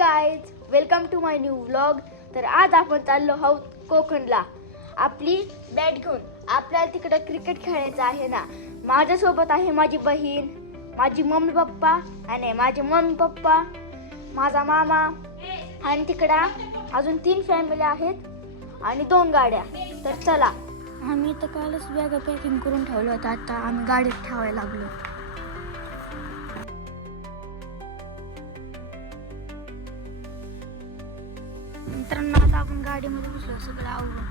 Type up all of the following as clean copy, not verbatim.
Guys, welcome to my new vlog. तर आज आपण चाललो आहोत कोकणला आपली बॅट घेऊन. आपल्याला तिकडं क्रिकेट खेळायचं आहे ना. माझ्यासोबत आहे माझी बहीण, माझी मम्मी पप्पा आणि माझे मम्मी पप्पा, माझा मामा आणि तिकडं अजून 3 फॅमिली आहेत आणि 2 गाड्या. तर चला, आम्ही तर कालच बॅग पॅकिंग करून ठेवलं होतं. आता आम्ही गाडीत ठेवायला लागलो. मित्रांनो, आता आपण गाडीमध्ये बसलो सगळं आवरून.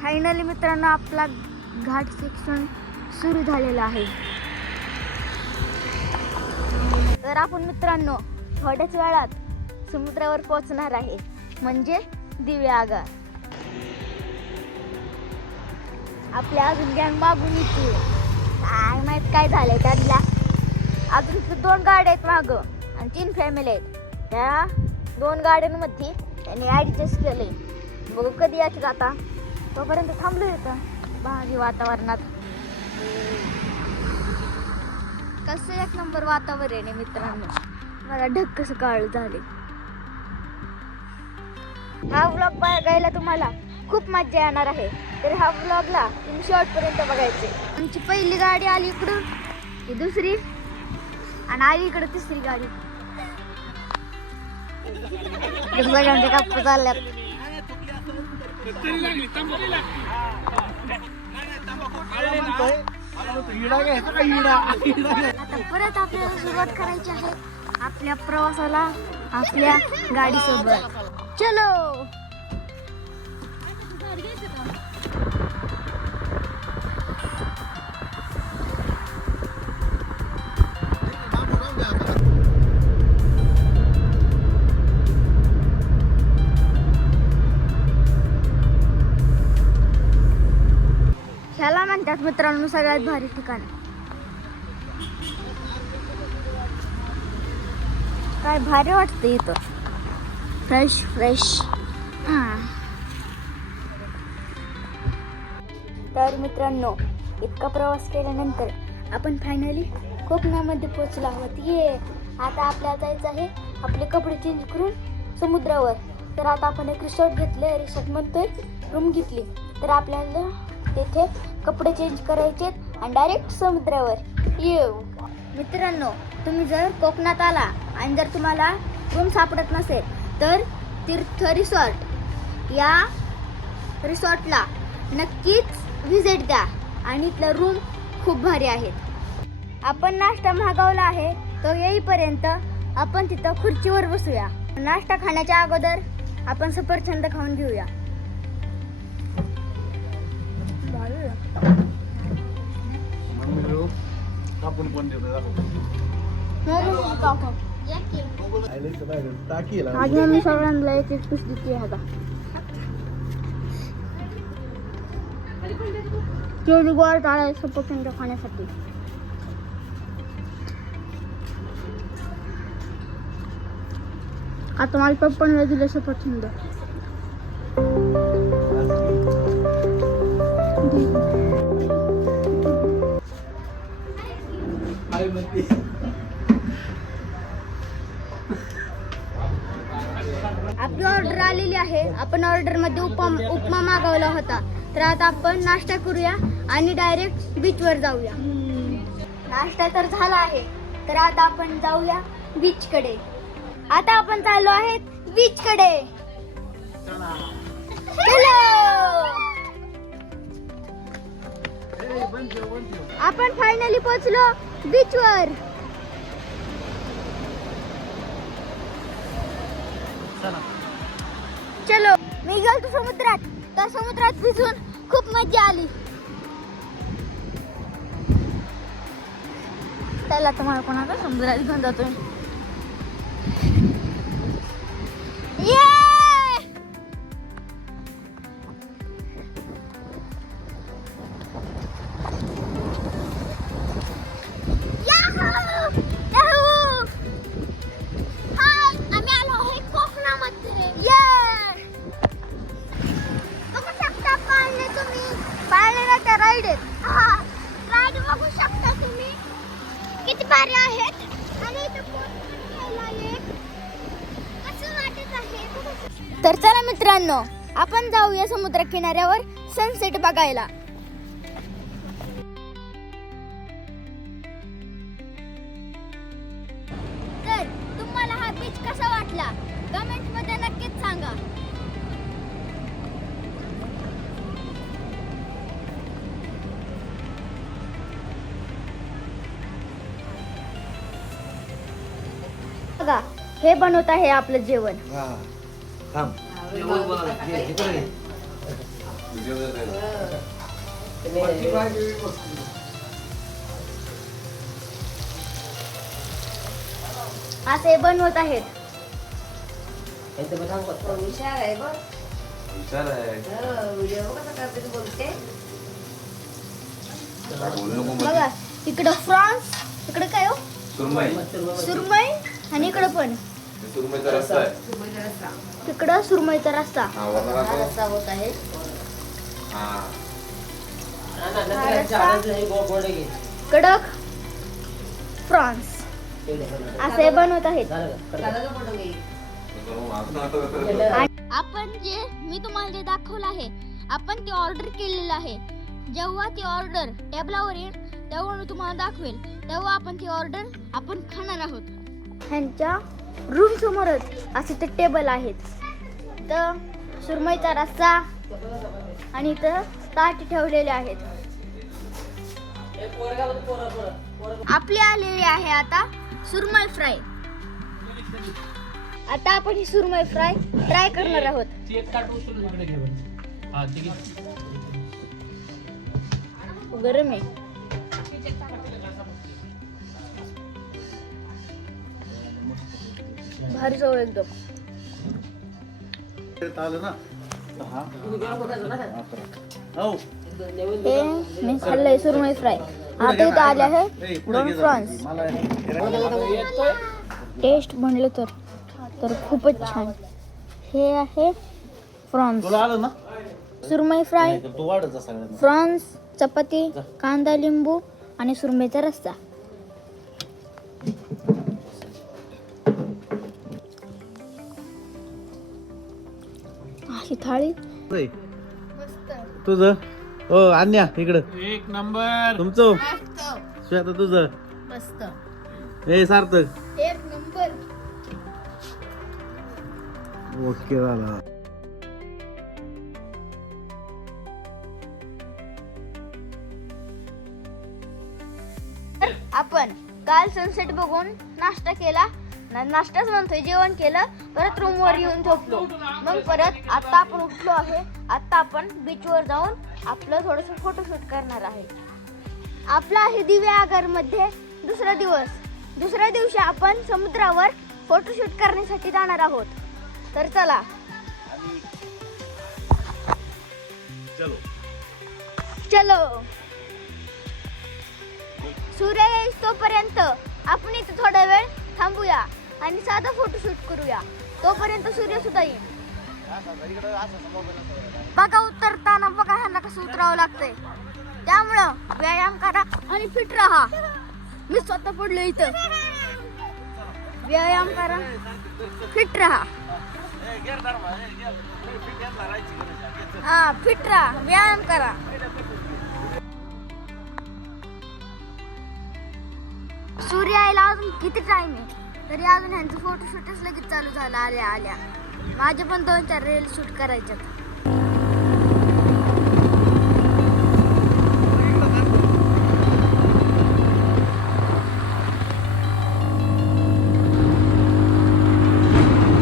फायनली मित्रांनो आपला घाट सेक्शन सुरू झालेला आहे. तर आपण मित्रांनो थोड्याच वेळात समुद्रावर पोहोचणार आहे, म्हणजे दिव्यागार. आपल्या अजून गँग मागून येते, काय माहित काय झालंय त्यांना. अजून 2 गाड्या आहेत मागं आणि 3 फॅमिली आहेत. त्या 2 गाड्यांमध्ये त्यांनी ॲडजस्ट केले. बघू कधी यायचं आता. तोपर्यंत थांबलो येतं भारी वातावरणात. कसं एक नंबर वातावरण आहे मित्रांनो. मला ढग कसं काळ झाले. हा व्लॉग बघायला तुम्हाला खूप मजा येणार आहे. तर ह्या व्लॉगला तुम्ही शेवटपर्यंत बघायचे. आमची पहिली गाडी आली इकडून, ही दुसरी आणि आली इकडं तिसरी गाडी. सगळ्यांचे काप चालल्यात. आता परत आपल्याला सुरुवात करायची आहे आपल्या प्रवासाला आपल्या गाडीसोबत. चलो. ह्याला म्हणतात मित्रांनो सगळ्यात भारी ठिकाण. काय भारी वाटतं इथं, फ्रेश फ्रेश. तर मित्रांनो, इतका प्रवास केल्यानंतर आपण फायनली कोकणामध्ये पोहोचलो आहोत. ये आता आपल्याला जायचं आहे आपले कपडे चेंज करून समुद्रावर. तर आता आपण एक रिसॉर्ट घेतले, रिसॉर्ट म्हणतोय रूम घेतली. तर आपल्याला तेथे कपडे चेंज करायचे आणि डायरेक्ट समुद्रावर येऊ. मित्रांनो, तुम्ही जर कोकणात आला आणि जर तुम्हाला रूम सापडत नसेल तर तीर्थ रिसॉर्ट या रिसॉर्टला नक्कीच व्हिजिट द्या आणि इथलं रूम खूप भारी आहेत. आपण नाश्ता मागवला आहे, तो येईपर्यंत आपण तिथं खुर्चीवर बसूया. नाश्ता खाण्याच्या अगोदर आपण सफरचंद खाऊन घेऊया. आज मी सगळ्यांना एक पीस देते. आता केवढी गोड टाळा सफरचंद खाण्यासाठी. आता माझ्या पप्पांना दिलं सफरचंद. आपली ऑर्डर आलेली आहे. आपण ऑर्डर मध्ये उपमा मागवला होता. तर आता आपण नाश्ता करूया आणि डायरेक्ट बीचवर जाऊया. नाश्ता तर झाला आहे, तर आता आपण जाऊया बीच कडे. आता आपण चाललो आहेत बीच कडे. आपण फायनली पोहोचलो बीच वर. चलो. मी गेलो समुद्रात, तर समुद्रात भिजून खूप मजा आली. त्याला तुम्हाला कोणाला समुद्रात घेऊन जातोय. राईड बघू शकता तुम्ही, किती भारी आहेत. आणि इथे तर चला मित्रांनो, आपण जाऊया समुद्र किनाऱ्यावर सनसेट बघायला. तर तुम्हाला हा बीच कसा वाटला कमेंट मध्ये नक्कीच सांगा. बघा, हे बनवत आहे आपलं जेवण. असे बनवत आहेत. बघा, इकडं फ्रान्स, इकडं काय हो, सुरमई, आणि इकडं पण तिकडं सुरमईचा रस्ता होत आहे. कडक फ्रान्स असे बनवत आहेत. आपण जे मी तुम्हाला जे दाखवलं आहे, आपण ते ऑर्डर केलेलं आहे. जेव्हा ती ऑर्डर टेबलावर येईल तेव्हा मी तुम्हाला दाखवेल, तेव्हा आपण ती ऑर्डर आपण खाणार आहोत. ह्यांच्या रूम समोरच असे ते टेबल आहेत. तर सुरमईचा रस्सा आणि इथं ताट ठेवलेले आहेत. आपली आलेली आहे आता सुरमई फ्राय. आता आपण ही सुरमई फ्राय ट्राय करणार आहोत. गरम आहे. भारी चव एकदम. हे मी खाल्लंय सुरमई फ्राय. आता इथं आले आहे दोन फ्रान्स. टेस्ट म्हणलं तर खूपच छान. हे आहे फ्रान्स सुरमई फ्राय, फ्रान्स, चपाती, कांदा, लिंबू आणि सुरमईचा रस्सा. अशी थाळी. तुझं हो अन्या इकडं एक नंबर तुमचं श्वेता तुझं मस्त. हे सार्थक एक नंबर. ओके झाला. आपण काल सनसेट बघून नाश्ता केला. नाश्ताच म्हणतोय, जेवण केलं. परत रूमवर येऊन झोपलो. मग परत आता आपण उठलो आहे. आता आपण बीचवर जाऊन आपलं थोडंसं फोटोशूट करणार आहे. आपला आहे दिव्यागर मध्ये दुसरा दिवस. दुसऱ्या दिवशी आपण समुद्रावर फोटोशूट करण्यासाठी जाणार आहोत. तर चला चलो. सूर्य येईल तोपर्यंत आपण इथे थोडा वेळ थांबूया आणि साधा फोटोशूट करूया. तोपर्यंत सूर्य सुद्धा येईल. बघा उतरताना बघा ह्यांना कसं उतरावं लागतंय. त्यामुळं व्यायाम करा आणि फिट राहा. मी स्वतः पडलो इथं. व्यायाम करा, फिट राहा. हा, फिट राहा, व्यायाम करा. सूर्य यायला अजून किती टाइम आहे, तरी अजून ह्यांचं फोटोशूटच लगेच चालू झालं. आल्या आल्या माझे पण 2-4 रील शूट करायच्यात.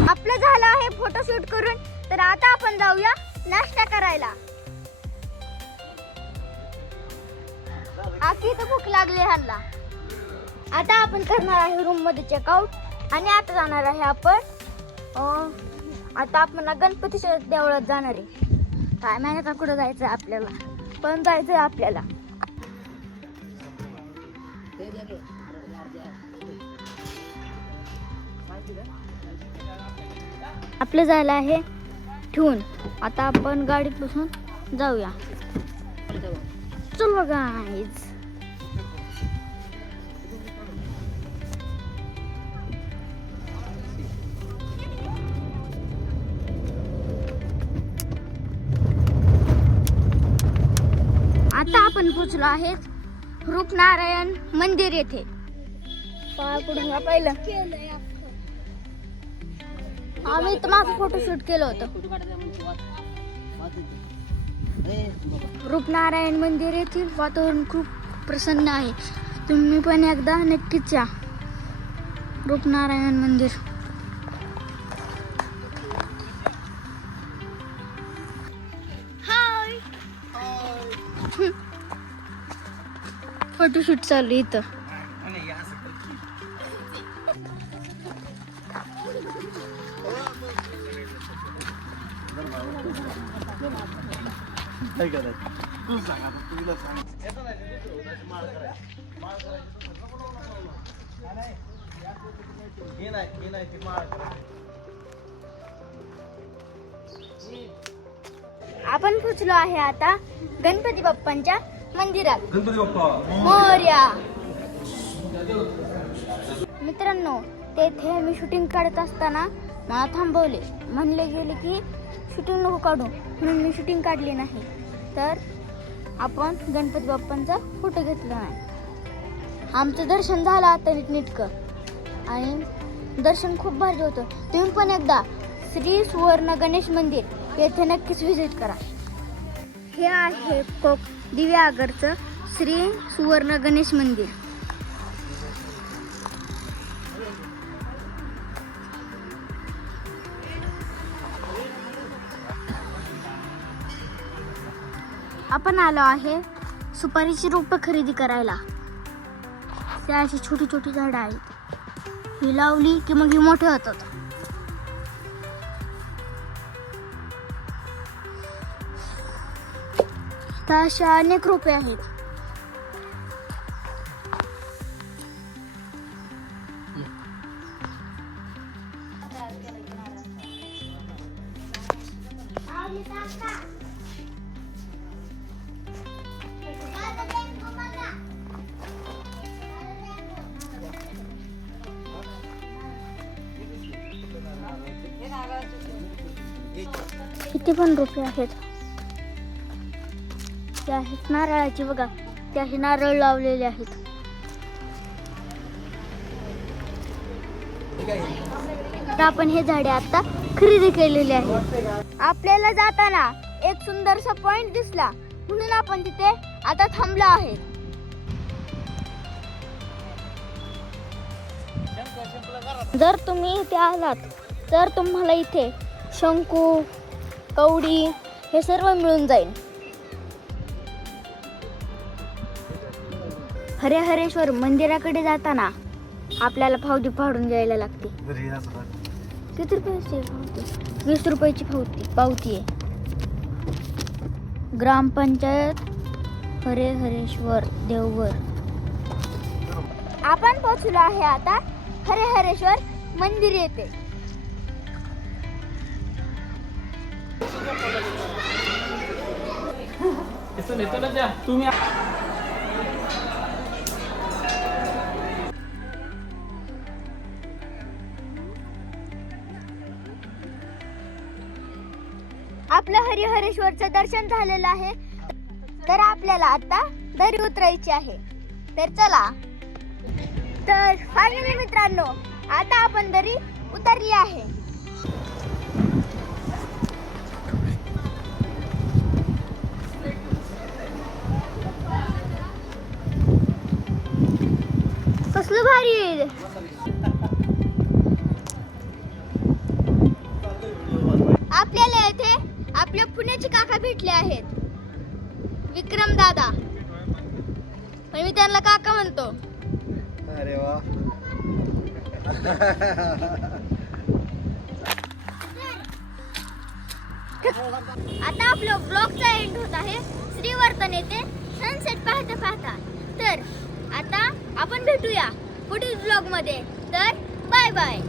आपलं झालं आहे फोटोशूट करून. तर आता आपण जाऊया नाश्ता करायला. आखी तर भूक लागली ह्यांना. आता आपण करणार आहे रूम मध्ये चेकआउट आणि आता जाणार आहे आपण आता आपण गणपतीच्या देवळात जाणार आहे. काय माहिती आता कुठं जायचं आपल्याला, पण जायचंय आपल्याला. आपलं जायला आहे ठेवून. आता आपण गाडीत बसून जाऊया. चलो गाईज. आपण पोचलो आहेत रूपनारायण मंदिर येथे. पुढे पहिलं आम्ही तर माझं फोटोशूट केलं होतं. रूपनारायण मंदिर येथील वातावरण खूप प्रसन्न आहे. तुम्ही पण एकदा नक्कीच या रूपनारायण मंदिर. हाय फोटोशूट चालू आहे इथं. काय करायचं तू सांग आता तुला सांग. आपण पोचलो आहे आता गणपती बाप्पांच्या मंदिरात. गणपती बाप्पा मोरया. मित्रांनो, तेथे मी शूटिंग काढत असताना मला थांबवले. म्हणले गेले की शूटिंग नको काढू, म्हणून मी शूटिंग काढली नाही. तर आपण गणपती बाप्पांचा फोटो घेतला नाही. आमचं दर्शन झालं आता नीटनेटकं आणि दर्शन खूप भारी होतं. तुम्ही पण एकदा श्री सुवर्ण गणेश मंदिर येथे नक्कीच व्हिजिट करा. हे आहे कोक दिव्यागरचं श्री सुवर्ण गणेश मंदिर. आपण आलो आहे सुपारीची रोपं खरेदी करायला. त्या अशी छोटी छोटी झाडं आहेत. ही लावली की मग ही मोठे होतात. त्या अशा अनेक रोपे आहेत. इथे पण रोपे आहेत. ते आहेत नारळाची, बघा ते असे नारळ लावलेले आहेत. तर आपण हे झाडे आता खरेदी केलेले आहेत. आपल्याला जाताना एक सुंदरसा पॉइंट दिसला म्हणून आपण तिथे आता थांबलो आहे. जर तुम्ही इथे आलात तर तुम्हाला इथे शंकू, कवडी हे सर्व मिळून जाईल. हरेहरेश्वर मंदिराकडे जाताना आपल्याला पावती फाडून जायला लागते. किती रुपयाची पावती? 20 रुपयाची पावती आहे. ग्रामपंचायत हरेहरेश्वर देवघर. आपण पोहोचलो आहे आता हरेहरेश्वर मंदिर येथे. तुम्ही आपलं हरिहरेश्वरचं दर्शन झालेलं आहे. तर आपल्याला आता दरी उतरायची आहे. तर चला. तर फायनली मित्रांनो, आता आपण दरी उतरली आहे. कसलं भारी आहे. आपल्याला येथे आपले पुण्याचे काका भेटले आहेत, विक्रम दादा. पण मी त्यांना काका म्हणतो. अरे वा. आता आपलं ब्लॉगचा एंड होत आहे. श्रीवर्धन येथे सनसेट पाहता पाहता. तर आता आपण भेटूया पुढील ब्लॉग मध्ये. तर बाय बाय.